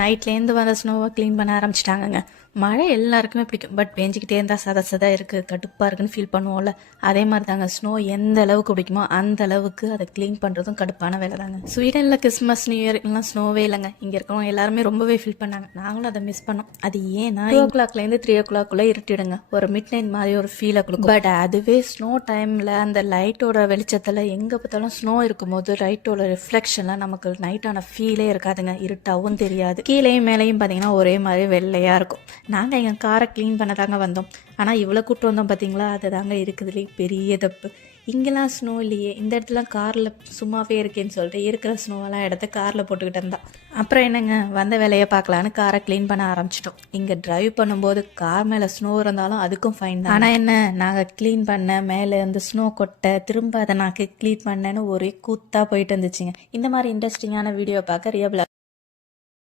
நைட்லேருந்து வர ஸ்னோவை க்ளீன் பண்ண ஆரம்பிச்சிட்டாங்கங்க. மழை எல்லாருக்குமே பிடிக்கும். பட் பேஞ்சிக்கிட்டே இருந்தால் சத சதா இருக்குது, கடுப்பாக இருக்குன்னு ஃபீல் பண்ணுவோம்ல. அதே மாதிரி தாங்க ஸ்னோ எந்த அளவுக்கு பிடிக்குமோ அந்த அளவுக்கு அதை க்ளீன் பண்ணுறதும் கடுப்பான வேலை தாங்க. ஸ்வீடனில் கிறிஸ்மஸ் நியூ இயர் எல்லாம் ஸ்னோவே இல்லைங்க. இங்கே இருக்கவங்க எல்லாருமே ரொம்பவே ஃபீல் பண்ணாங்க. நாங்களும் அதை மிஸ் பண்ணோம். அது ஏன்னா 2 o'clockலேருந்து 3 o'clock இருட்டிடுங்க. ஒரு மிட் நைட் மாதிரி ஒரு ஃபீலை கொடுக்கும். பட் அதுவே ஸ்னோ டைமில் அந்த லைட்டோட வெளிச்சத்தில் எங்கே பார்த்தாலும் ஸ்னோ இருக்கும்போது லைட்டோட ரிஃப்ளெக்ஷனில் நமக்கு நைட்டான ஃபீலே இருக்காதுங்க. இருட்டாகவும் தெரியாது. கீழேயும் மேலேயும் பார்த்தீங்கன்னா ஒரே மாதிரி வெள்ளையாக இருக்கும். நாங்கள் எங்கள் காரை க்ளீன் பண்ண தாங்க வந்தோம். ஆனால் இவ்வளோ கூட்டம் வந்தோம் பார்த்தீங்களா, அது தாங்க இருக்குதுலே பெரிய தப்பு. இங்கெல்லாம் ஸ்னோ இல்லையே, இந்த இடத்துல காரில் சும்மாவே இருக்கேன்னு சொல்லிட்டு இருக்கிற ஸ்னோவெல்லாம் எடுத்து காரில் போட்டுக்கிட்டு இருந்தா. அப்புறம் என்னங்க, வந்த வேலையை பார்க்கலான்னு காரை க்ளீன் பண்ண ஆரம்பிச்சிட்டோம். இங்கே டிரைவ் பண்ணும்போது கார் மேலே ஸ்னோ இருந்தாலும் அதுக்கும் ஃபைன் தான். ஆனால் என்ன, நாங்கள் க்ளீன் பண்ண மேலே அந்த ஸ்னோ கொட்டை திரும்ப அதை நான் க்ளீன் பண்ணேன்னு ஒரே கூத்தாக போயிட்டு இருந்துச்சுங்க. இந்த மாதிரி இன்ட்ரெஸ்டிங்கான வீடியோ பார்க்க ரியபிள்